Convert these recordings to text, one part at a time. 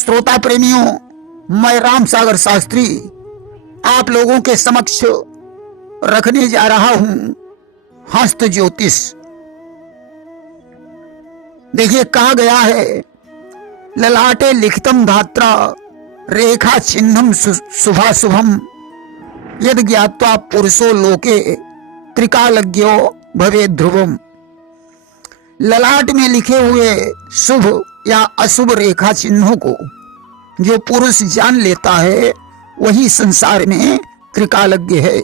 श्रोता प्रेमियों, मैं राम सागर शास्त्री आप लोगों के समक्ष रखने जा रहा हूं हस्त ज्योतिष। देखिए, कहा गया है ललाटे लिखितम धात्रा रेखा चिन्हम शुभाशुभम यद ज्ञात्वा पुरुषो लोके त्रिकालज्ञो भवे ध्रुवम। ललाट में लिखे हुए शुभ या अशुभ रेखा चिन्हों को जो पुरुष जान लेता है वही संसार में त्रिकालज्ञ है।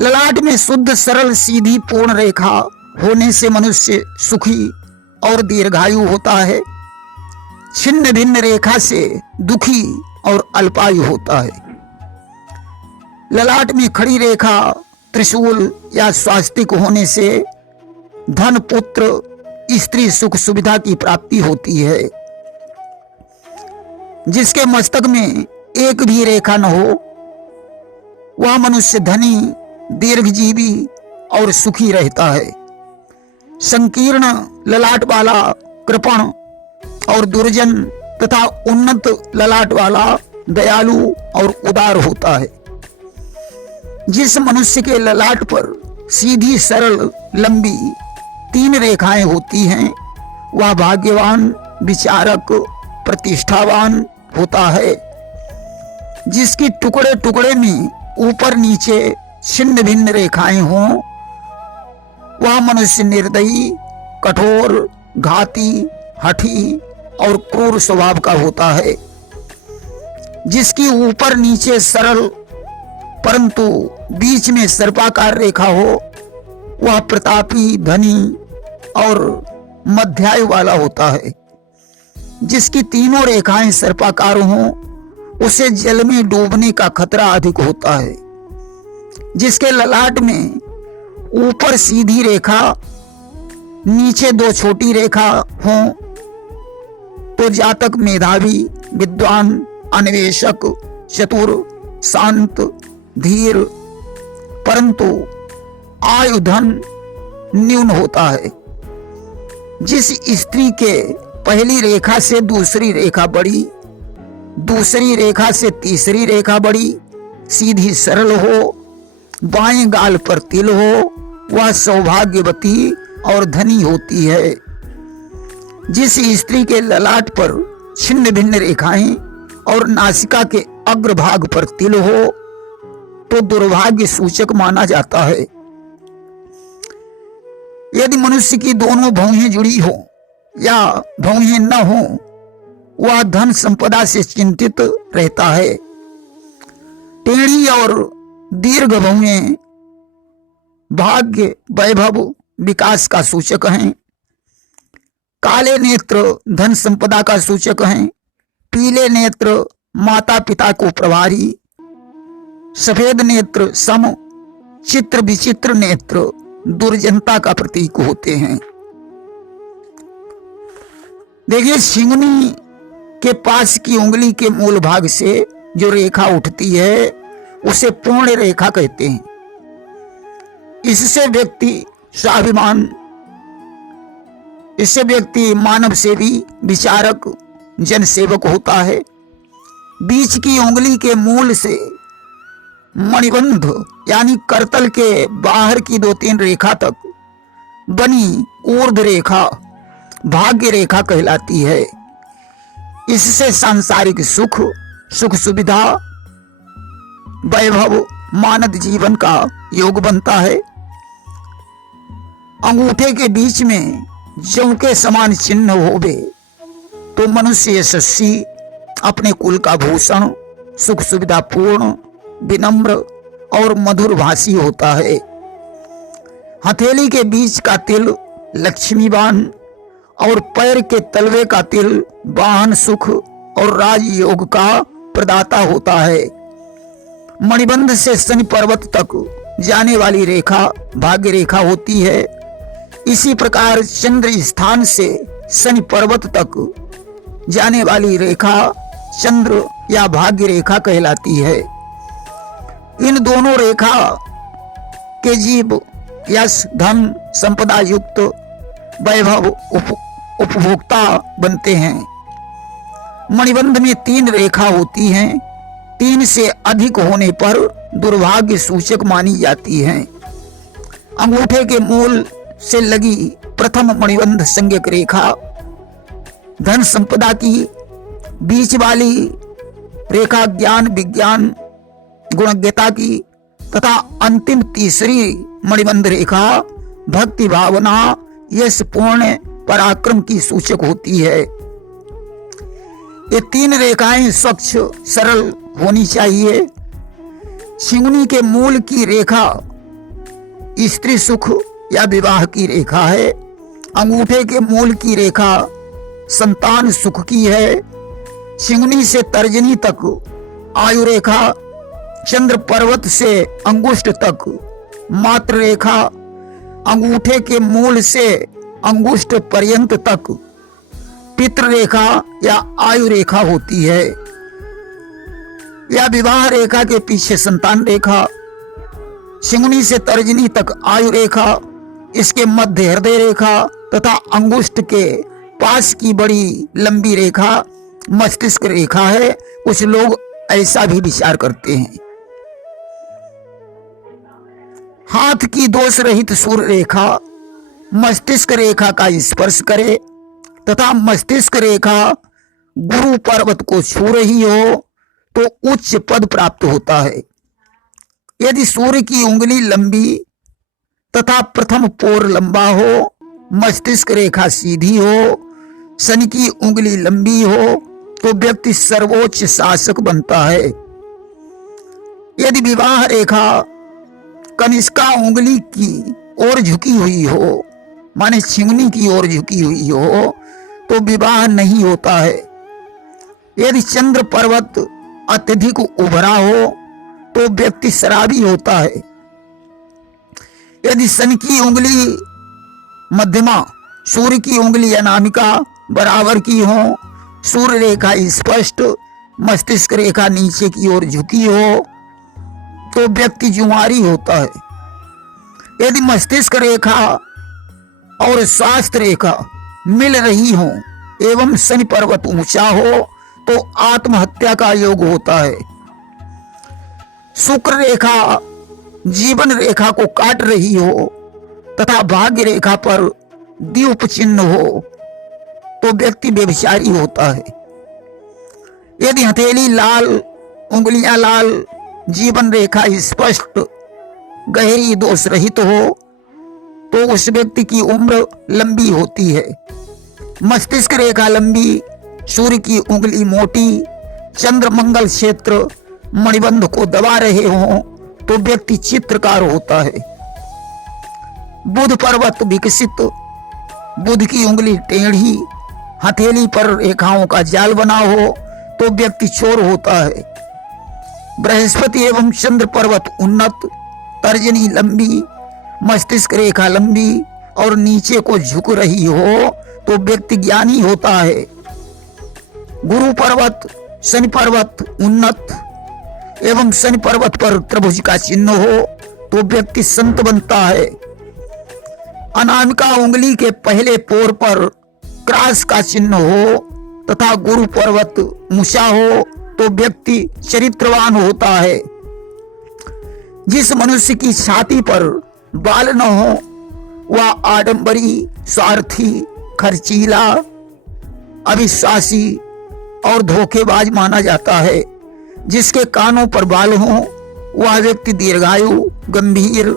ललाट में शुद्ध सरल सीधी पूर्ण रेखा होने से मनुष्य सुखी और दीर्घायु होता है। छिन्न भिन्न रेखा से दुखी और अल्पायु होता है। ललाट में खड़ी रेखा त्रिशूल या स्वास्तिक होने से धन पुत्र स्त्री सुख सुविधा की प्राप्ति होती है। जिसके मस्तक में एक भी रेखा न हो वह मनुष्य धनी दीर्घजीवी और सुखी रहता है। संकीर्ण ललाट वाला कृपण और दुर्जन तथा उन्नत ललाट वाला दयालु और उदार होता है। जिस मनुष्य के ललाट पर सीधी सरल लंबी 3 रेखाएं होती हैं वह भाग्यवान विचारक प्रतिष्ठावान होता है। जिसकी टुकड़े टुकड़े में ऊपर नीचे छिन्न भिन्न रेखाएं हों वह मनुष्य निर्दयी कठोर घाती हठी और क्रूर स्वभाव का होता है। जिसकी ऊपर नीचे सरल परंतु बीच में सर्पाकार रेखा हो वह प्रतापी धनी और मध्यायु वाला होता है। जिसकी तीनों रेखाएं सर्पाकार हों उसे जल में डूबने का खतरा अधिक होता है। जिसके ललाट में ऊपर सीधी रेखा नीचे 2 छोटी रेखा हों तो जातक मेधावी विद्वान अन्वेषक चतुर शांत धीर परंतु आयु धन न्यून होता है। जिस स्त्री के पहली रेखा से दूसरी रेखा बड़ी दूसरी रेखा से तीसरी रेखा बड़ी सीधी सरल हो बाएं गाल पर तिल हो वह सौभाग्यवती और धनी होती है। जिस स्त्री के ललाट पर छिन्न भिन्न रेखाएं और नासिका के अग्रभाग पर तिल हो तो दुर्भाग्य सूचक माना जाता है। यदि मनुष्य की दोनों भौहें जुड़ी हो या भौहें न हो वह धन संपदा से चिंतित रहता है। टेढ़ी और दीर्घ भौहें भाग्य वैभव विकास का सूचक हैं। काले नेत्र धन संपदा का सूचक हैं। पीले नेत्र माता पिता को प्रभारी सफेद नेत्र सम चित्र विचित्र नेत्र दुर्जनता का प्रतीक होते हैं। देखिए, सिंगनी के पास की उंगली के मूल भाग से जो रेखा उठती है उसे पूर्ण रेखा कहते हैं। इससे व्यक्ति मानव सेवी विचारक जनसेवक होता है। बीच की उंगली के मूल से मणिबंध यानी करतल के बाहर की 2-3 रेखा तक बनी ऊर्ध्व रेखा भाग्य रेखा कहलाती है। इससे सांसारिक सुख सुख सुविधा वैभव मानव जीवन का योग बनता है। अंगूठे के बीच में जौ के समान चिन्ह होवे तो मनुष्य यशस्वी अपने कुल का भूषण सुख सुविधा पूर्ण विनम्र और मधुर भाषी होता है। हथेली के बीच का तिल लक्ष्मीवान और पैर के तलवे का तिल वाहन सुख और राजयोग का प्रदाता होता है। मणिबंध से शनि पर्वत तक जाने वाली रेखा भाग्य रेखा होती है। इसी प्रकार चंद्र स्थान से शनि पर्वत तक जाने वाली रेखा चंद्र या भाग्य रेखा कहलाती है। इन दोनों रेखा के जीव यश धन संपदा युक्त वैभव उपभोक्ता बनते हैं। मणिबंध में 3 रेखा होती हैं। 3 से अधिक होने पर दुर्भाग्य सूचक मानी जाती हैं। अंगूठे के मूल से लगी प्रथम मणिबंध संज्ञक रेखा धन संपदा की, बीच वाली रेखा ज्ञान विज्ञान गुणज्ञता की तथा अंतिम तीसरी मणिबंध रेखा भक्ति भावना यश पूर्ण पराक्रम की सूचक होती है। ये 3 रेखाएं स्वच्छ सरल होनी चाहिए। शिंगुनी के मूल की रेखा स्त्री सुख या विवाह की रेखा है। अंगूठे के मूल की रेखा संतान सुख की है। शिंगुनी से तर्जनी तक आयु रेखा, चंद्र पर्वत से अंगुष्ठ तक मात्र रेखा, अंगूठे के मूल से अंगुष्ठ पर्यंत तक पितृ रेखा या आयु रेखा होती है। या विवाह रेखा के पीछे संतान रेखा, शिंगुनी से तर्जनी तक आयु रेखा, इसके मध्य हृदय रेखा तथा अंगुष्ठ के पास की बड़ी लंबी रेखा मस्तिष्क रेखा है। कुछ लोग ऐसा भी विचार करते हैं। हाथ की दोष रहित सूर्य रेखा मस्तिष्क रेखा का स्पर्श करे तथा मस्तिष्क रेखा गुरु पर्वत को छू रही हो तो उच्च पद प्राप्त होता है। यदि सूर्य की उंगली लंबी तथा प्रथम पोर लंबा हो, मस्तिष्क रेखा सीधी हो, शनि की उंगली लंबी हो तो व्यक्ति सर्वोच्च शासक बनता है। यदि विवाह रेखा कनिष्का उंगली की ओर झुकी हुई हो, माने छिंगनी की ओर झुकी हुई हो, तो विवाह नहीं होता है। यदि चंद्र पर्वत अत्यधिक उभरा हो तो व्यक्ति शराबी होता है। यदि शनि की उंगली मध्यमा, सूर्य की उंगली अनामिका बराबर की हो, सूर्य रेखा स्पष्ट, मस्तिष्क रेखा नीचे की ओर झुकी हो तो व्यक्ति जुआरी होता है। यदि मस्तिष्क रेखा और स्वास्थ्य रेखा मिल रही हो एवं शनि पर्वत ऊंचा हो तो आत्महत्या का योग होता है। शुक्र रेखा जीवन रेखा को काट रही हो तथा भाग्य रेखा पर द्वीप चिन्ह हो तो व्यक्ति व्यभिचारी होता है। यदि हथेली लाल, उंगलियां लाल, जीवन रेखा स्पष्ट, गहरी दोष रहित हो तो उस व्यक्ति की उम्र लंबी होती है। मस्तिष्क रेखा लंबी, सूर्य की उंगली मोटी, चंद्र मंगल क्षेत्र मणिबंध को दबा रहे हों तो व्यक्ति चित्रकार होता है। बुध पर्वत विकसित, बुध की उंगली टेढ़ी, हथेली पर रेखाओं का जाल बना हो तो व्यक्ति चोर होता है। बृहस्पति एवं चंद्र पर्वत उन्नत, तर्जनी लंबी, मस्तिष्क रेखा लंबी और नीचे को झुक रही हो तो व्यक्ति ज्ञानी होता है। गुरु पर्वत, शनि पर्वत उन्नत एवं शनि पर्वत पर त्रिभुज का चिन्ह हो तो व्यक्ति संत बनता है। अनामिका उंगली के पहले पोर पर क्रॉस का चिन्ह हो तथा गुरु पर्वत ऊंचा हो तो व्यक्ति चरित्रवान होता है। जिस मनुष्य की छाती पर बाल न हो वह आडंबरी, स्वार्थी, खर्चीला, अविश्वासी और धोखेबाज माना जाता है। जिसके कानों पर बाल हो वह व्यक्ति दीर्घायु, गंभीर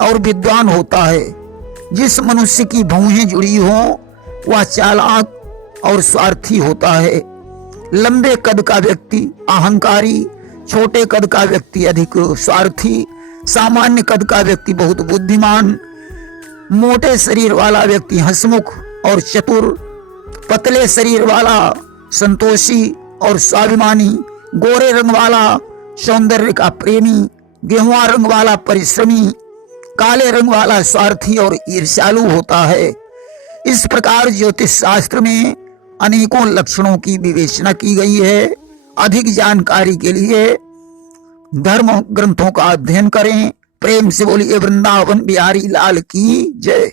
और विद्वान होता है। जिस मनुष्य की भौहें जुड़ी हो वह चालाक और स्वार्थी होता है। लंबे कद का व्यक्ति अहंकारी, छोटे कद का व्यक्ति अधिक स्वार्थी, सामान्य कद का व्यक्ति बहुत बुद्धिमान, मोटे शरीर वाला व्यक्ति हंसमुख और चतुर, पतले शरीर वाला संतोषी और स्वाभिमानी, गोरे रंग वाला सौंदर्य का प्रेमी, गेहुआ रंग वाला परिश्रमी, काले रंग वाला स्वार्थी और ईर्ष्यालु होता है। इस प्रकार ज्योतिष शास्त्र में अनेकों लक्षणों की विवेचना की गई है। अधिक जानकारी के लिए धर्म ग्रंथों का अध्ययन करें। प्रेम से बोलिए वृंदावन बिहारी लाल की जय।